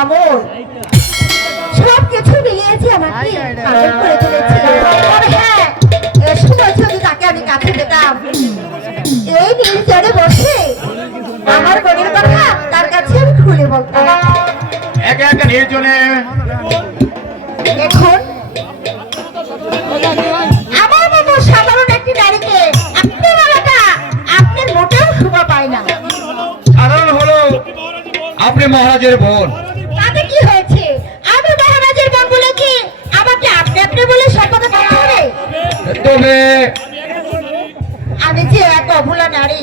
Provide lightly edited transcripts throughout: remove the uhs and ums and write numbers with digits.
অমর সব কিছু মিলিয়েছে আমাকে পাগল করে তুলেছে। তবে হ্যাঁ, সময় যদি তাকে আমি কাছে পেতাম, এই নির্জনে বসে আমার মনের কথা তার কাছে আমি খুলে বলতাম। একা একা নির্জনে এখন আমার মতো সাধারণ একটি নারীকে আপনি বলাটা আপনার মোটেও শোভা পায় না। সাধারণ হলো আপনি মহারাজের বোন। তাতে কি হয়েছে? আমি মহারাজের বোন বলে কি আমাকে আপনি আপনি বলে সব কথা বলতে হবে? তবে আমি যে এক অবলা নারী,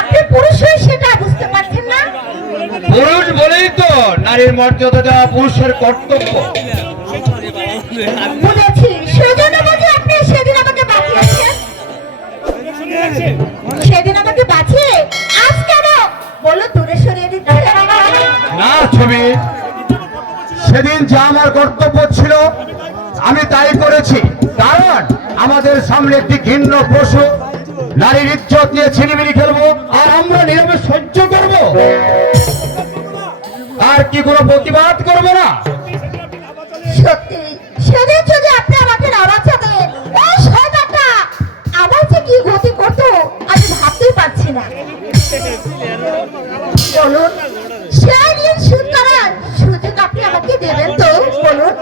আপনি পুরুষ হয়ে সেটা বুঝতে পারছেন না। পুরুষ বলেই তো নারীর মর্যাদা দেওয়া পুরুষের কর্তব্য। বুঝেছি, সেজন্য বুঝি আপনি সেদিন আমাকে বাঁচিয়েছেন। সেদিন আমাকে বাঁচিয়ে আজ কেন বলো দূরে সরিয়ে দিতে? না ছবি, সেদিন যা আমার কর্তব্য ছিল আমি তাই করেছি। কারণ আমাদের সামনে একটি ঘৃণ্য পশু নারীর ইজ্জত নিয়ে ছিনিমিনি খেলবো আর আমরা নীরবে সহ্য করব আর কি কোনো প্রতিবাদ করবো না? সত্যি সেদিন যদি আপনি আমাকে না বাঁচাতে, ওই শয়তানটা আমার যে কি গতি করতো আমি ভাবতেই পারছি না। বলুন, সেই দিন শুট করার সুযোগ আপনি আমাকে দেবেন তো? বলুন।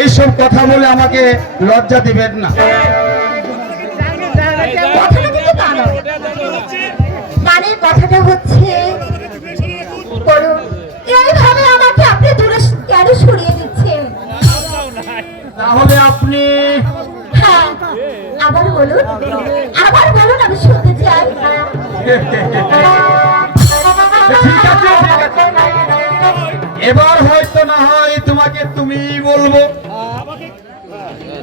এইসব কথা বলে আমাকে লজ্জা দিবেন না। কথাটা কিন্তু তা নয়। মানে কথাটা হচ্ছে, বলুন, এইভাবে আমাকে আপনি দূরে কেন সরিয়ে দিচ্ছেন? তাহলে আপনি হ্যাঁ, আবার বলুন, আবার বলুন, আমি শুনতে চাই। ঠিক আছে, ঠিক আছে। এবার হয়তো না হয় তোমাকে তুমিই বলবো।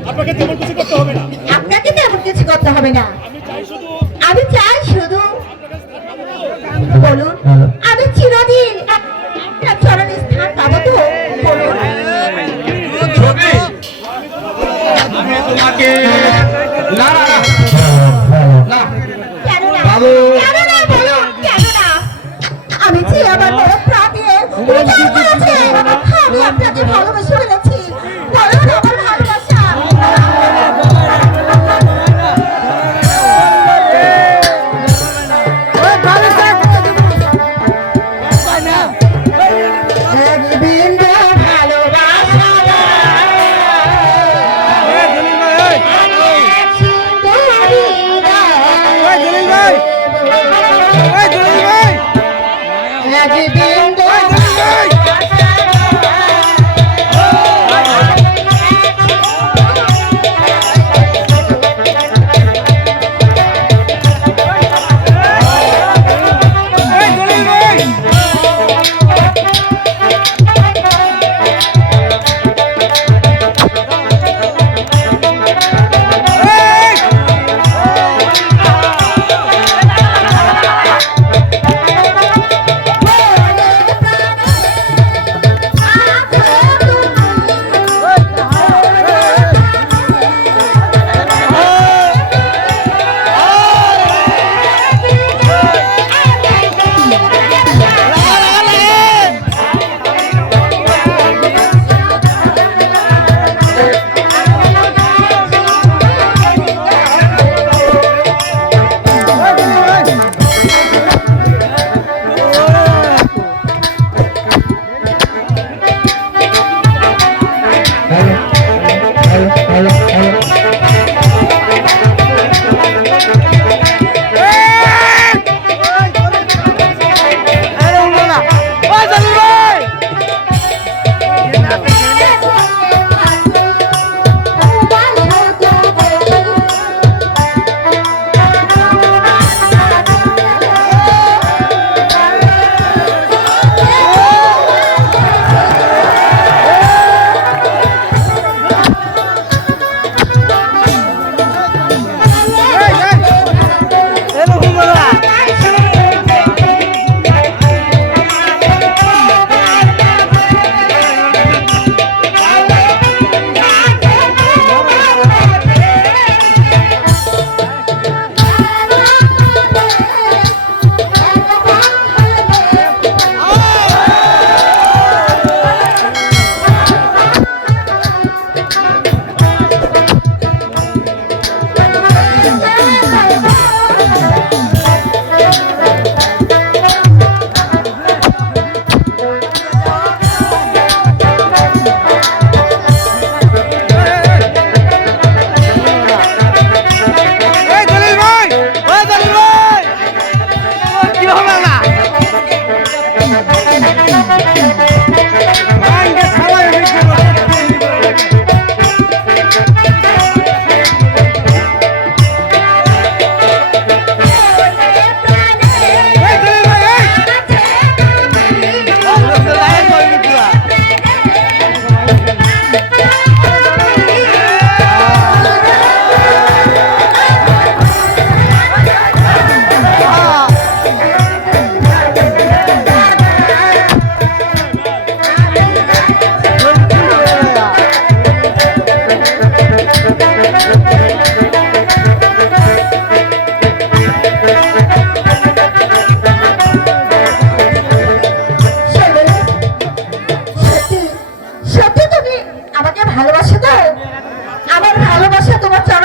আপনাকে তেমন কিছু করতে হবে না। আপনাকে তেমন কিছু করতে হবে না। আমি চাই শুধু বলুন, আমি চিরদিন আপনার চরণে স্থান পাবো তো? বলুন। ছবি, আমি তোমাকে না না না না কেন না? ভালো। কেন না? বলুন, কেন না? আমি যে আমার বড় প্রাণে উজাড় করেছি, আমি আপনাকে ভালোবেসে ফেলেছি। বলুন আমার ভালোবাসা। এক বিন্দু ভালোবাসা এক সিন্ধু হৃদয়। এক বিন্দু সত্যি সত্যি তুমি আমাকে ভালোবাসো তো? আমার ভালোবাসা তোমার চরণ